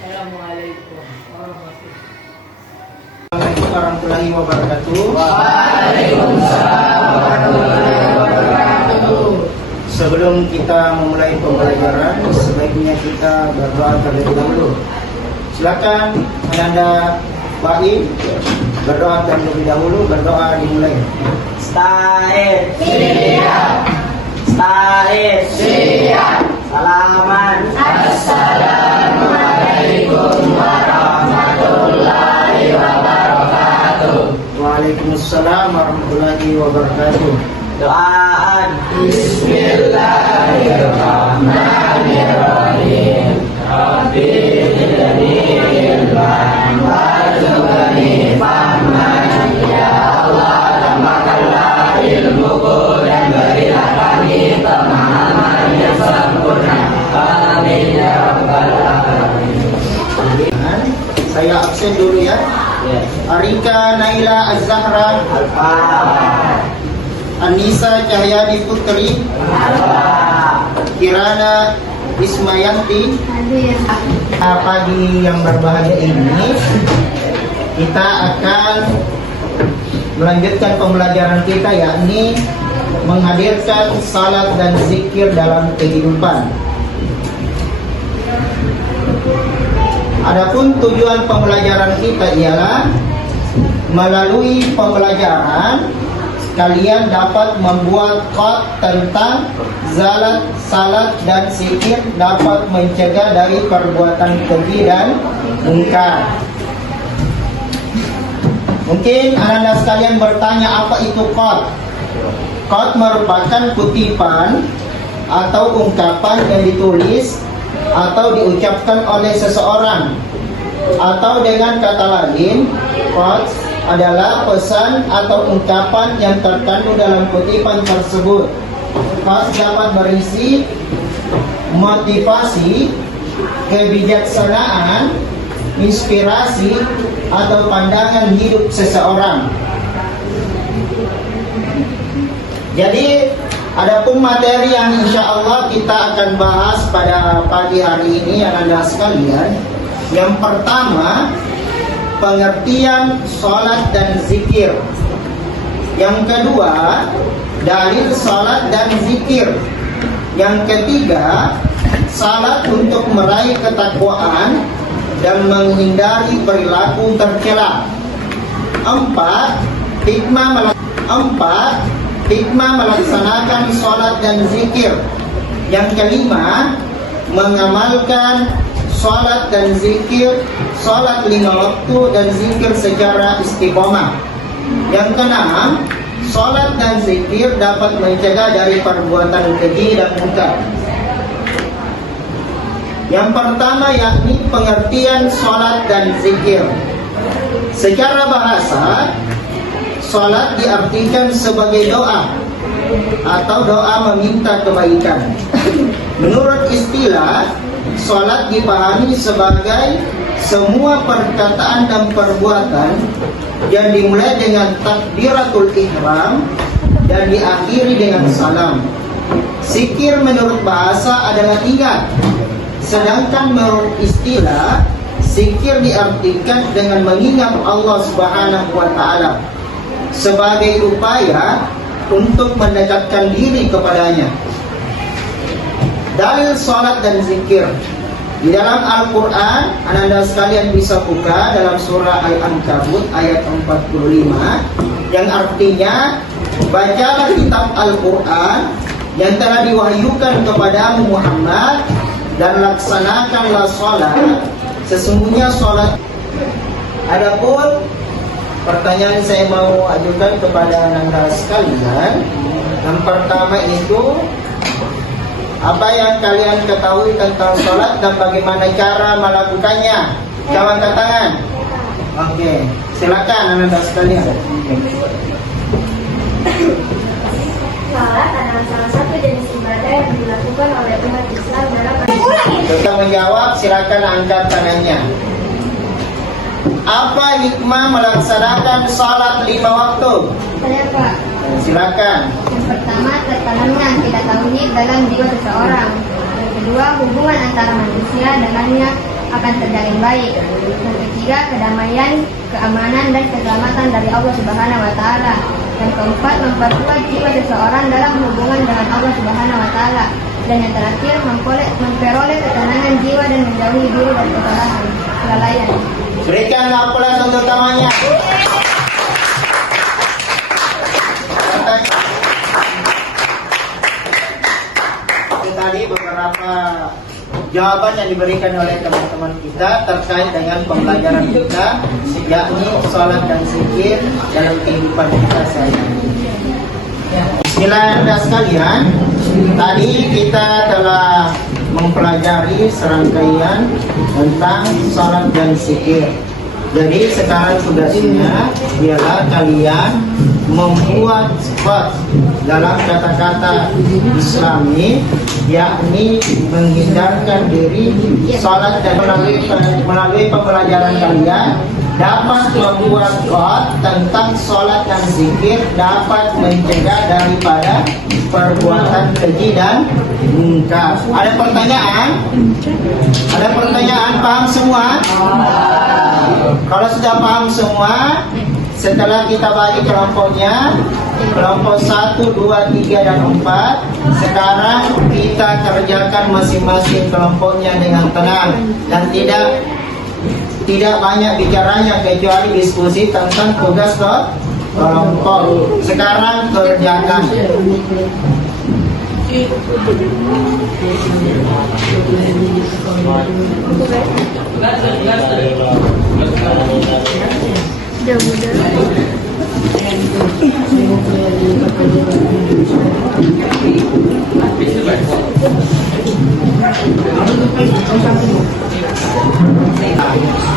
Assalamualaikum warahmatullahi wabarakatuh. Waalaikumsalam warahmatullahi wabarakatuh. Sebelum kita memulai pembelajaran, sebaiknya kita berdoa terlebih dahulu. Silakan Anda Baim berdoa terlebih dahulu. Berdoa dimulai. Sta'id siap. Sta'id siap. Salaman. Assalamualaikum warahmatullahi wabarakatuh. Waalaikumsalam warahmatullahi wabarakatuh. Doaan. Bismillahirrahmanirrahim. Rabbi zidni ilman warzuqni fahman. Ya Allah, tambahkanlah ilmuku dan berilah kami pemahaman yang sempurna. Amin ya rabbal alamin. Saya absen dulu ya. Arika Naila Az-Zahra Alfa. Anissa Cahyadi Putri Kirana Ismayanti. Pagi yang berbahagia ini kita akan melanjutkan pembelajaran kita, yakni menghadirkan salat dan zikir dalam kehidupan. Adapun tujuan pembelajaran kita ialah melalui pembelajaran kalian dapat membuat qad tentang salat dan zikir, dapat mencegah dari perbuatan keji dan mungkar. Mungkin anda sekalian bertanya, apa itu qad? Qad merupakan kutipan atau ungkapan yang ditulis atau diucapkan oleh seseorang, atau dengan kata lain, qad adalah pesan atau ungkapan yang terkandung dalam kutipan tersebut. Qad dapat berisi motivasi, kebijaksanaan, inspirasi, atau pandangan hidup seseorang. Jadi adapun materi yang insya Allah kita akan bahas pada pagi hari ini anda sekalian, yang pertama pengertian salat dan zikir. Yang kedua, dalil salat dan zikir. Yang ketiga, salat untuk meraih ketakwaan dan menghindari perilaku tercela. Empat, hikmah melaksanakan salat dan zikir. Yang kelima, mengamalkan salat dan zikir, salat 5 waktu dan zikir secara istiqomah. Yang keenam, salat dan zikir dapat mencegah dari perbuatan keji dan mungkar. Yang pertama yakni pengertian salat dan zikir. Secara bahasa, salat diartikan sebagai doa atau doa meminta kebaikan. Menurut istilah, salat dipahami sebagai semua perkataan dan perbuatan yang dimulai dengan takbiratul ihram dan diakhiri dengan salam. Zikir menurut bahasa adalah ingat, sedangkan menurut istilah, zikir diartikan dengan mengingat Allah Subhanahu wa Ta'ala sebagai upaya untuk mendekatkan diri kepadanya. Dalil salat dan zikir di dalam Al-Quran, anda sekalian bisa buka dalam surah Al-Ankabut ayat 45, yang artinya, bacalah kitab Al-Quran yang telah diwahyukan kepadamu Muhammad dan laksanakanlah salat, sesungguhnya salat. Adapun pertanyaan saya mau ajukan kepada anda sekalian, yang pertama itu, apa yang kalian ketahui tentang sholat dan bagaimana cara melakukannya? Coba angkat tangan. Oke, silakan anda sekalian. Salat adalah salah satu jenis ibadah yang dilakukan oleh umat Islam dalam Untuk menjawab, silakan angkat tangannya. Apa hikmah melaksanakan salat 5 waktu? Saya Pak. Silakan. Yang pertama, tertanamnya akidah tauhid dalam jiwa seseorang. Yang kedua, hubungan antara manusia dengannya akan terjalin baik. Yang ketiga, kedamaian, keamanan, dan keselamatan dari Allah Subhanahu wa Ta'ala. Yang keempat, memperkuat jiwa seseorang dalam hubungan dengan Allah Subhanahu wa Ta'ala. Dan yang terakhir, memperoleh ketenangan jiwa dan menjauhi diri dari kesalahan, kelalaian. Berikan aplaus untuk temannya. Itu tadi beberapa jawaban yang diberikan oleh teman-teman kita terkait dengan pembelajaran kita, yakni sholat dan zikir dalam kehidupan kita sehari-hari. Bismillahirrahmanirrahim sekalian, tadi kita telah mempelajari serangkaian tentang sholat dan zikir. Jadi sekarang tugasnya ialah kalian membuat spot dalam kata-kata Islami, yakni menghindarkan diri sholat, dan melalui pembelajaran kalian dapat membuat quote tentang sholat dan zikir, dapat mencegah daripada perbuatan keji dan mungkar. Ada pertanyaan? Ada pertanyaan? Paham semua? Kalau sudah paham semua, setelah kita bagi kelompoknya, kelompok 1, 2, 3, dan 4, sekarang kita kerjakan masing-masing kelompoknya dengan tenang dan tidak banyak bicaranya kecuali diskusi tentang tugas kelompok. Sekarang kerjakan.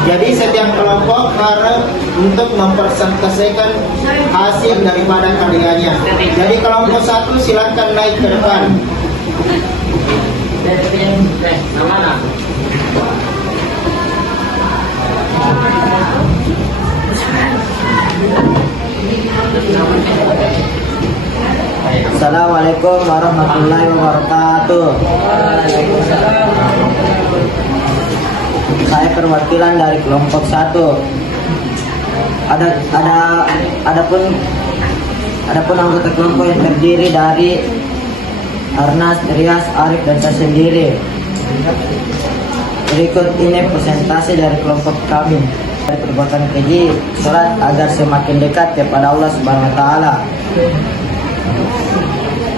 Jadi setiap kelompok untuk mempresentasikan hasil daripada karyanya. Jadi kelompok 1 silakan naik ke depan. Assalamualaikum warahmatullahi wabarakatuh. Saya perwakilan dari kelompok 1. Adapun anggota kelompok yang terdiri dari Arnas, Rias, Arif, dan saya sendiri. Berikut ini presentasi dari kelompok kami. Dari perbuatan keji, sholat agar semakin dekat kepada Allah Subhanahu wa Ta'ala.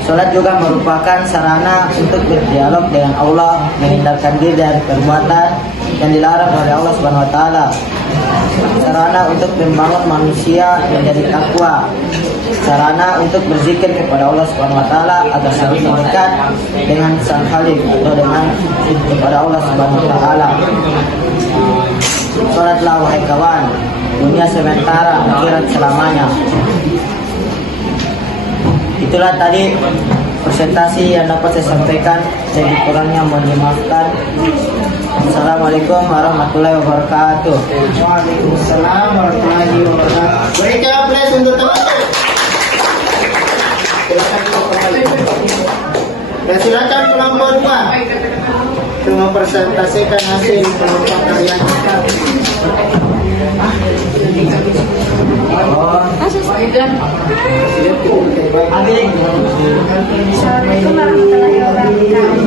Sholat juga merupakan sarana untuk berdialog dengan Allah, menghindarkan diri dari perbuatan yang dilarang oleh Allah Subhanahu wa Ta'ala. Sarana untuk membangun manusia menjadi takwa. Sarana untuk berzikir kepada Allah Subhanahu wa Ta'ala agar semakin dekat dengan Sang Khalik atau dengan kepada Allah Subhanahu wa Ta'ala. Sholatlah wahai kawan, dunia sementara, akhirat selamanya. Itulah tadi presentasi yang dapat saya sampaikan. Jadi kurangnya mohon dimaafkan. Assalamualaikum warahmatullahi wabarakatuh. Waalaikumsalam warahmatullahi wabarakatuh. Berikan aplaus untuk teman-teman. Dan silakan kelompok 2 untuk mempresentasikan hasil kelompok kalian. Assalamualaikum warahmatullahi wabarakatuh.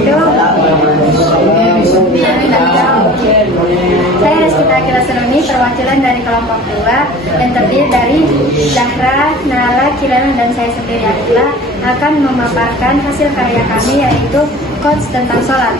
Saya Rizkita Akila Seruni, perwakilan dari kelompok 2 yang terdiri dari Zahra, Nala, Kirana, dan saya sendiri Akila akan memaparkan hasil karya kami, yaitu quotes tentang sholat.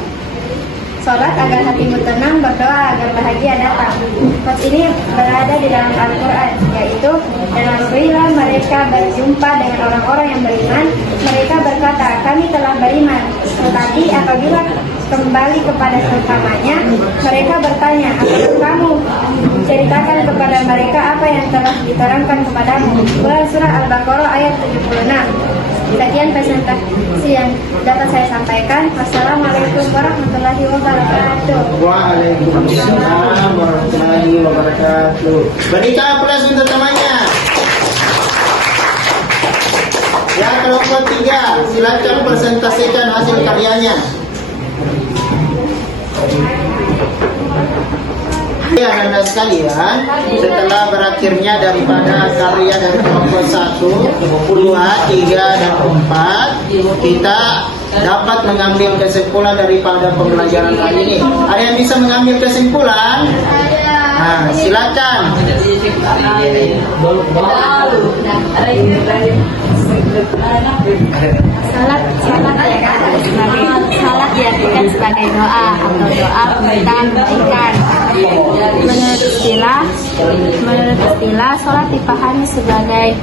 Sholat agar hatimu tenang, berdoa agar bahagia datang. Quotes ini berada di dalam Al-Quran, yaitu, dan apabila mereka berjumpa dengan orang-orang yang beriman, mereka berkata, kami telah beriman. Tetapi apabila kembali kepada seumpamanya, mereka bertanya, apakah kamu ceritakan kepada mereka apa yang telah diterangkan kepadamu? Surah Al-Baqarah ayat 76. Sekian presentasi yang dapat saya sampaikan. Wassalamualaikum warahmatullahi wabarakatuh. Waalaikumsalam warahmatullahi wabarakatuh. Berikan aplaus untuk temannya. Ya, kelompok 3, silakan presentasikan hasil karyanya. Anda sekalian, setelah berakhirnya daripada karya dari kelompok 1, 2, 3, dan 4, kita dapat mengambil kesimpulan daripada pembelajaran kali ini. Ada yang bisa mengambil kesimpulan? Nah, silakan. Salat diartikan sebagai doa atau doa permintaan kebaikan. Menurut istilah, salat dipahami sebagai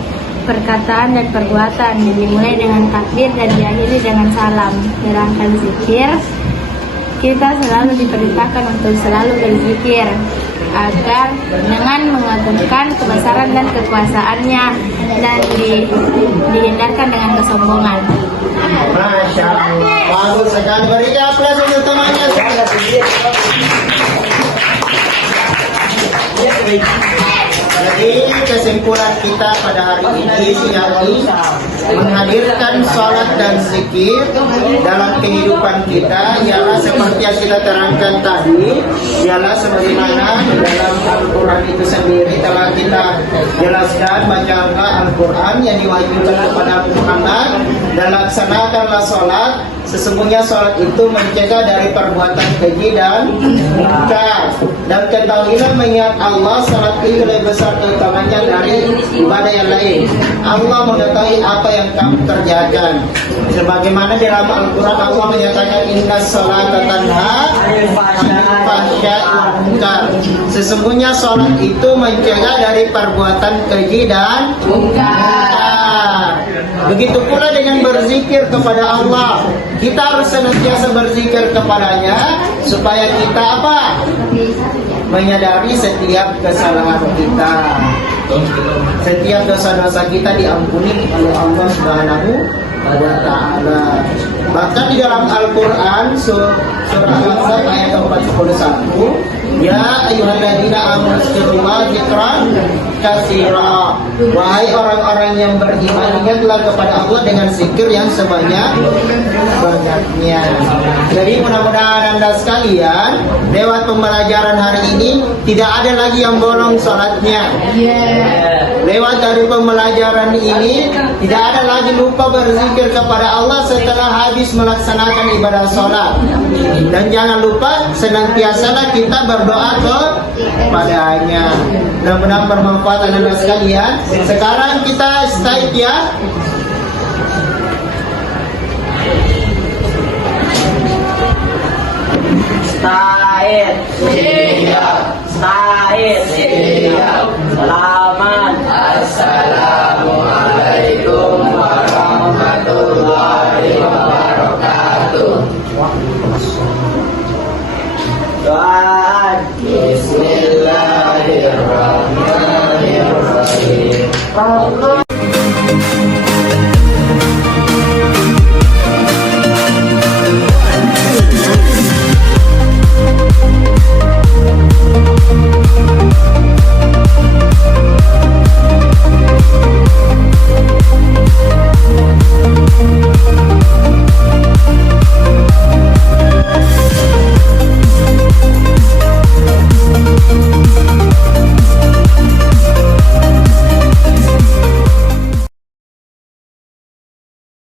perkataan dan perbuatan yang dimulai dengan takbir dan diakhiri dengan salam. Sedangkan zikir, kita selalu diperintahkan untuk selalu berzikir agar dengan mengagungkan kebesaran dan kekuasaannya dan dihindarkan dengan kesombongan. Masya Allah, bagus sekali. Berikan aplaus untuk temannya. Jadi kesimpulan kita pada hari ini yakni menghadirkan sholat dan zikir dalam kehidupan kita ialah seperti yang kita terangkan tadi, ialah sebagaimana dalam Al-Quran itu sendiri telah kita jelaskan. Bacalah Al-Quran yang diwajibkan kepada Muhammad dan laksanakanlah sholat. Sesungguhnya sholat itu mencegah dari perbuatan keji dan munkar. Dan ketahuilah mengingat Allah, sholat itu lebih besar keutamanya dari ibadah yang lain. Allah mengetahui apa yang kamu kerjakan. Sebagaimana di dalam Al-Quran Allah menyatakan inna sholata tanha 'anil fahsya'i wal munkar. Sesungguhnya sholat itu mencegah dari perbuatan keji dan munkar. Begitu pula dengan berzikir kepada Allah. Kita harus senantiasa berzikir kepadanya supaya kita apa? Menyadari setiap kesalahan kita. Setiap dosa-dosa kita diampuni oleh Allah Subhanahu wa Ta'ala. Bahkan di dalam Al-Quran surah Al-Ahzab ayat 41, ya ayyuhalladzina amanu dzkurullaha dzikran katsira. Wahai orang-orang yang beriman, ingatlah kepada Allah dengan zikir yang sebanyak-banyaknya. Jadi mudah-mudahan Anda sekalian lewat pembelajaran hari ini tidak ada lagi yang bolong sholatnya. Lewat dari pembelajaran ini tidak ada lagi lupa berzikir kepada Allah setelah habis melaksanakan ibadah sholat. Dan jangan lupa senantiasalah kita berdoa kepadanya. Mudah-mudahan bermanfaat Anda sekalian. Sekarang kita start ya. Said, siap. Said, siap. Selamat. Assalamualaikum.